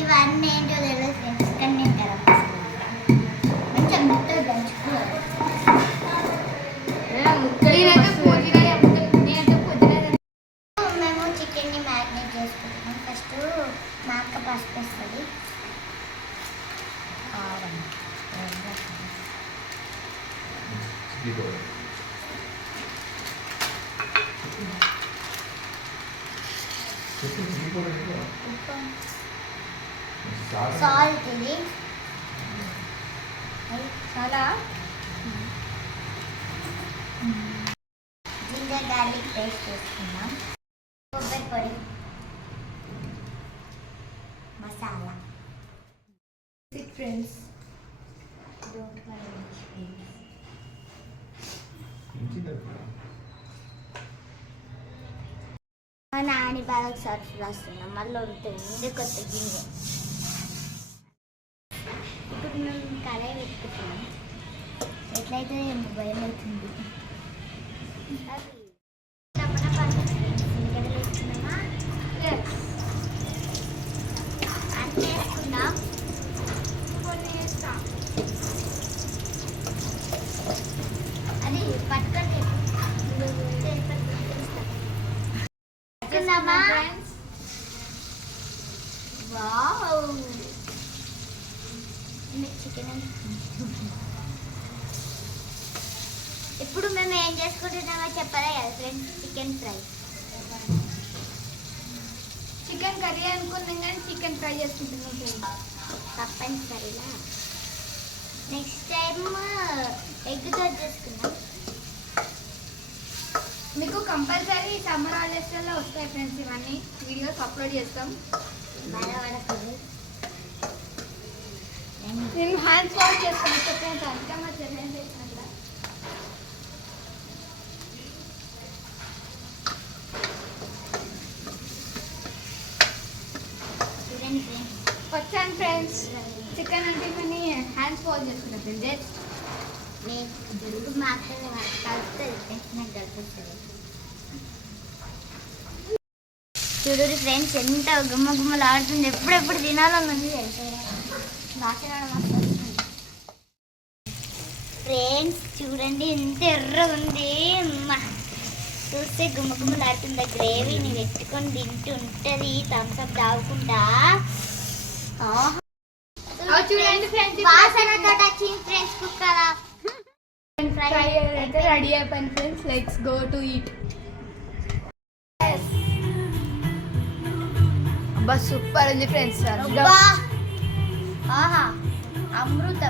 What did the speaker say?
ఇవన్నీ ఏంటో తెలియదు ఫ్రెండ్స్, కానీ నేను గరం మంచిగా ముక్కలు దంచుకోవాలి. మేము చికెన్ని మ్యారినేట్ చేసుకుంటున్నాం. ఫస్ట్ మా అక్క పసుపు వేస్తుంది. సాల్ట్ ఇది చాలా జింజర్ గార్లిక్ పేస్ట్ వేసుకున్నాం. కొబ్బరి పొడి, మసాలా. ఫ్రెండ్స్ నాని బాగా సర్ఫ్ రాస్తున్నాం. మళ్ళీ ఉడుతుంది ఎందుకు కొత్త గింజ. ఇప్పుడు మేము కడాయి పెట్టుకుంటున్నాం. ఎట్లయితే భయం అవుతుంది. వేసుకున్నామా అన్నీ వేసుకున్నాం. కొన్ని వేస్తాం. అది పట్టుకొని చికెన్. ఇప్పుడు మేము ఏం చేసుకుంటున్నామో చెప్పారా కదా friends? Chicken fry. Chicken curry అనుకున్నాం కానీ చికెన్ ఫ్రై చేసుకుంటున్నాం తప్పనిసరిలా. నెక్స్ట్ టైం ఎగ్తో చేసుకున్నాం. మీకు కంపల్సరీ సమ్మర్ హాలిడేస్లో వస్తాయి ఫ్రెండ్స్. ఇవన్నీ వీడియోస్ అప్లోడ్ చేస్తాం. నేను హ్యాండ్స్ వాష్ చేస్తాను ఫ్రెండ్స్. ఇంకా మా చెల్లెలు చేసినట్ల వచ్చాను ఫ్రెండ్స్. చికెన్ అంటే కొన్ని హ్యాండ్స్ వాష్ చేసుకున్నాను ఫ్రెండ్స్. చూడు ఫ్రెండ్స్ ఎంత గుమ్మ గుమ్మలు ఆడుతుంది. ఎప్పుడెప్పుడు తినాలని ఫ్రెండ్స్ చూడండి ఎంత ఎర్రగా ఉంది. చూస్తే గుమ్మ గుమ్మలు ఆడుతుంది. గ్రేవీని పెట్టుకొని తింటుంటది థమ్స్అప్ తాగుకుంటా. చూడండి ఫ్రెండ్స్ వాసనతో వచ్చింది ఫ్రెండ్స్. కుక్కల ఫ్రై అయితే రెడీ అయిపోయింది friends. Let's go to eat. అబ్బా సూపర్ ఉంది ఫ్రెండ్స్. ఆహా అమృత.